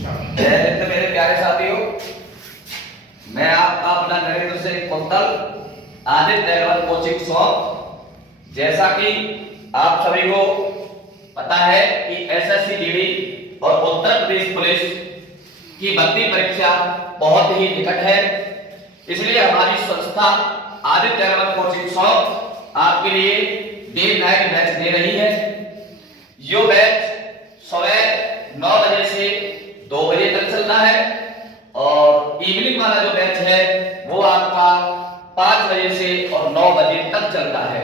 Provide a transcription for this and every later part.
तो मेरे प्यारे साथियों, मैं आपका अपना Narendra Singh quintal, Aditya eleven coaching shop. जैसा कि आप सभी को पता है कि एसएससी जीडी और उत्तर प्रदेश पुलिस की भर्ती परीक्षा बहुत ही निकट है, इसलिए हमारी संस्था आदित्य एलेवन कोचिंग शॉप आपके लिए डे नाइट बैच दे रही है। यो बैच सुबह 9 बजे से 2 बजे तक चलना है और इवनिंग वाला जो बैच है वो आपका 5 बजे से और 9 बजे तक चलता है,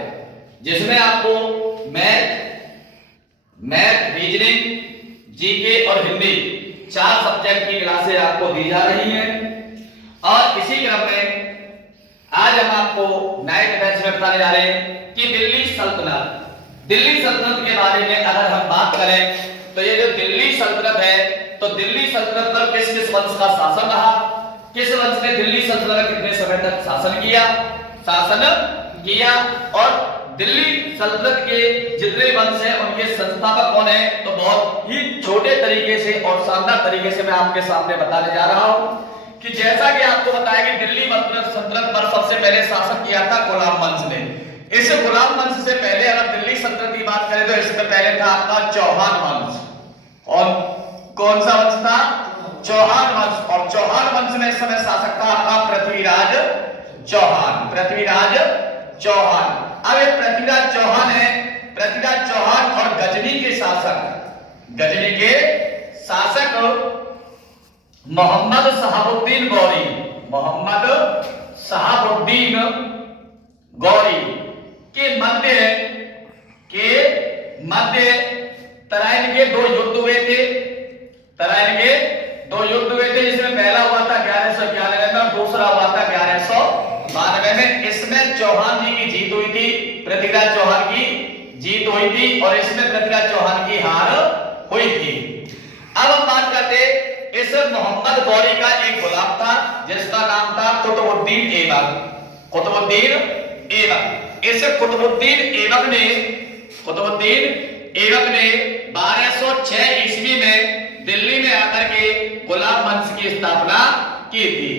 जिसमें आपको मैथ, रीजनिंग, जीके और हिंदी 4 सब्जेक्ट की क्लासें आपको दी जा रही हैं। और इसी क्रम में आज हम आपको नाइट बैच में बताने जा रहे हैं कि दिल्ली सल्तनत के बारे में अगर हम बात करें तो ये जो दिल्ली सल्तनत है, तो दिल्ली सल्तनत पर किस किस वंश का शासन रहा, किस वंश ने दिल्ली सल्तनत में कितने समय तक शासन किया और दिल्ली सल्तनत के जितने वंश हैं उनके संस्थापक कौन है, तो बहुत ही छोटे तरीके से और शानदार तरीके से मैं आपके सामने बताने जा रहा हूं कि जैसा कि आपको बताया कि दिल्ली सल्तनत पर सबसे पहले शासन किया था गुलाम वंश ने। इस गुलाम वंश से पहले अगर दिल्ली सल्तनत की बात करें तो इससे पहले था आपका चौहान वंश। और कौन सा वंश था? चौहान वंश। और चौहान वंश में इस समय शासक था आपका पृथ्वीराज चौहान। अब ये पृथ्वीराज चौहान है, पृथ्वीराज चौहान और गजनी के शासक मोहम्मद शहाबुद्दीन गौरी के मध्य तराइन के 2 युद्ध हुए थे। जिसमें पहला हुआ था 1191 में और दूसरा हुआ था 1192 में। इसमें चौहान जी की जीत हुई थी, पृथ्वीराज चौहान की जीत हुई थी और इसमें पृथ्वीराज चौहान की हार हुई थी। अब हम बात करते इस मोहम्मद गौरी का एक गुलाम था जिसका नाम था कुतुबुद्दीन ऐबक। इस कुतुबुद्दीन ऐबक ने 1206 ईस्वी में दिल्ली में आकर के गुलाम वंश की स्थापना की थी।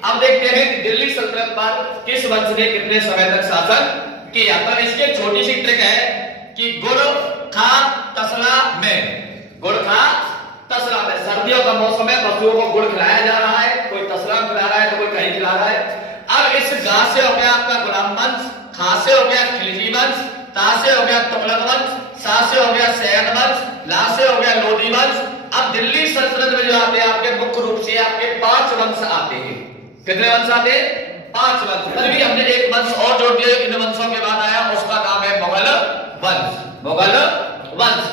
अब देखते हैं कि दिल्ली सल्तनत पर किस वंश ने कितने समय तक शासन किया। तो इसकी छोटी सी ट्रिक है कि गुड़ खा तसला में सर्दियों का मौसम है, पशुओं को गुड़ खिलाया जा रहा है, कोई तसला खिला रहा है तो कोई कहीं खिला रहा है। अब इस गा से हो गया आपका गुलाम वंश, खा से हो गया खिलजी वंश, ता से हो गया तुगलक वंश, सा से हो गया सैयद वंश, ला से हो गया लोधी वंश। अब दिल्ली सल्तनत में जो आते हैं आपके मुख्य रूप से आपके 5 वंश आते हैं। कितने वंश आते हैं? 5 वंश। फिर भी हमने एक वंश और जोड़ दिया, इन वंशों के बाद आया, उसका नाम है मुगल वंश।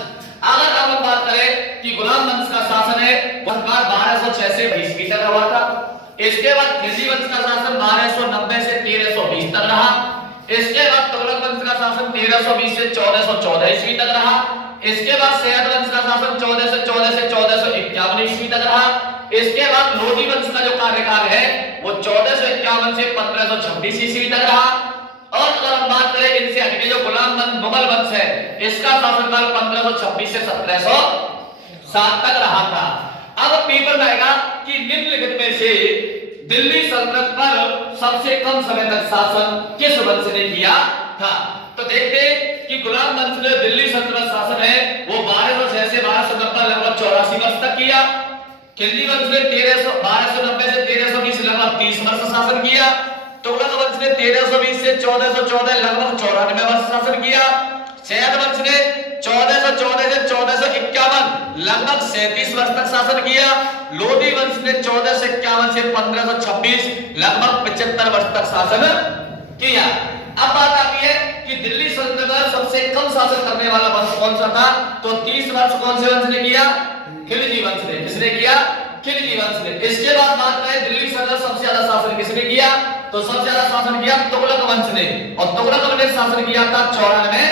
अगर अब हम बात करें कि गुलाम वंश का शासन है 1206 से 20 तक हुआ था। इसके बाद खिलजी वंश का शासन 1290 से 1320 तक रहा। इसके बाद तुगलक वंश का शासन 1320 से 1414 ईस्वी तक रहा। इसके बाद सैयद वंश का शासन 1414 से 1451 ईस्वी तक रहा। इसके बाद लोधी वंश का जो कार्यकाल है वो 1451 से 1526 ईस्वी तक रहा। और अगर हम बात करें इनसे हटके जो गुलाम वंश मुगल वंश है, इसका शासनकाल 1526 से 1707 तक रहा था। अब पेपर में आएगा कि निम्नलिखित में से दिल्ली सल्तनत पर सबसे कम समय तक शासन किस वंश ने किया था। तो देखते कि गुलाम वंश ने दिल्ली सल्तनत शासन है वो 1206 से 1290 लगभग 84 वर्ष तक किया। खिलजी वंश ने 1290 से 1320 लगभग 30 वर्ष शासन किया। तुगलक वंश ने 1320 से 1414 लगभग 94 वर्ष शासन किया। सैयद वंश ने 1414 से 1451 लगभग 37 वर्ष तक शासन किया। लोधी वंश ने 1451 से 1526 लगभग 75 वर्ष तक शासन किया। अब बात आती है कि दिल्ली सल्तनत में सबसे कम शासन करने वाला वंश कौन सा था, तो 30 वर्ष कौन से वंश ने किया? खिलजी वंश ने। किसने किया? खिलजी वंश ने। इसके बाद बात करें दिल्ली सल्तनत सबसे ज्यादा शासन किसने किया, तो सबसे ज्यादा शासन किया तुगलक वंश ने। और तुगलक वंश ने शासन किया था 94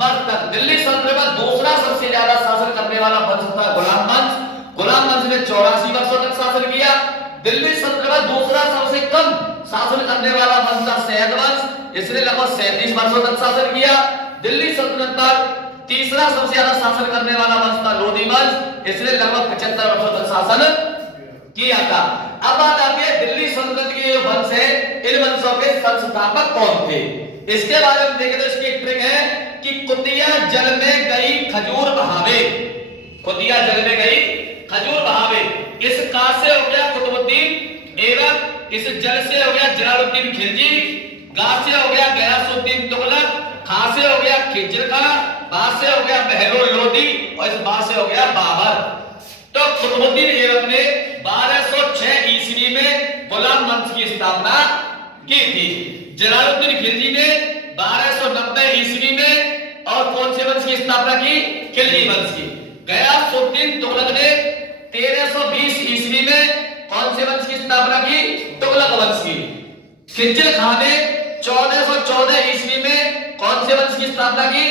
वर्ष तक। दिल्ली सल्तनत में दूसरा सबसे ज्यादा शासन करने वाला वंश था गुलाम वंश ने 84 वर्षों तक शासन किया। दिल्ली सल्तनत में दूसरा सबसे कम शासन करने वाला वंश था सैयद वंश, इसने लगभग 37 वर्षों तक शासन किया। दिल्ली सल्तनत पर तीसरा सबसे ज्यादा शासन करने वाला वंश था लोधी वंश, इसने लगभग 75 वर्षों तक शासन किया था। अब बात आती है दिल्ली सल्तनत के जो वंश है, इन वंशों के संस्थापक कौन थे। इसके बारे में देखें तो इसकी एक ट्रिक है कि कुतिया जल में गई खजूर बहावे, कुतिया जल में गई खजूर बहावे। इस का से हो गया कुतुबुद्दीन ऐबक, इस जल से हो गया जलालुद्दीन खिलजी, गा से हो गया गयासुद्दीन तुगलक, खा से हो गया खिज्र खां, बा से हो गया बहलोल लोदी और इस बा से हो गया बाबर। तो कुतुबुद्दीन ऐबक ने 1206 ईस्वी में गुलाम वंश की स्थापना की थी। जलालुद्दीन खिलजी ने 1290 ईस्वी में और कौन से वंश की स्थापना की? खिलजी वंश की। गयासुद्दीन तुगलक ने 1320 ईस्वी में कौन से वंश की स्थापना की? तुगलक वंश की। खिज्र खां ने 1414 ईस्वी में कौन से वंश की स्थापना की?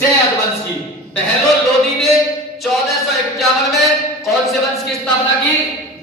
सैयद वंश की। बहलोल लोदी ने 1451 में कौन से वंश की स्थापना की?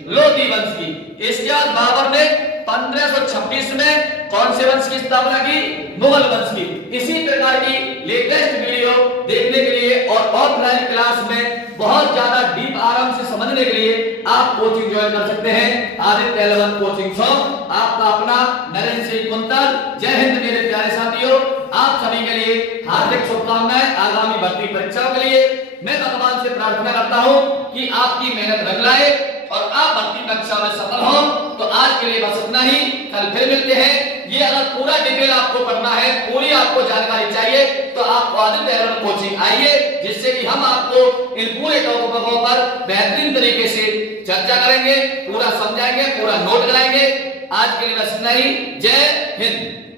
लोदी वंश की। इसके बाद बाबर ने 1526 में कौन से वंश की स्थापना की? मुगल वंश की। इसी प्रकार की लेटेस्ट वीडियो देखने के लिए और ऑफलाइन क्लास में बहुत ज्यादा डीप आराम से समझने के लिए आप कोचिंग ज्वाइन कर सकते हैं आदित्य एलेवन कोचिंग शॉप। आपका अपना नरेंद्र सिंह कुंतल। जय हिंद मेरे प्यारे साथियों, आप सभी के लिए हार्दिक शुभकामनाएं आगामी भर्ती परीक्षाओं के लिए। मैं भगवान से प्रार्थना करता हूं कि आपकी मेहनत रंग लाए और आप भर्ती परीक्षा में सफल हो। तो आज के लिए बस इतना ही, कल फिर मिलते हैं। ये अगर पूरा डिटेल आपको पढ़ना है, पूरी आपको जानकारी चाहिए तो आप आदित्य एलेवन कोचिंग आइए, जिससे कि हम आपको इन पूरे टॉपिकों पर बेहतरीन तरीके से चर्चा करेंगे, पूरा समझाएंगे, पूरा नोट कराएंगे। आज के लिए बस इतना ही। जय हिंद।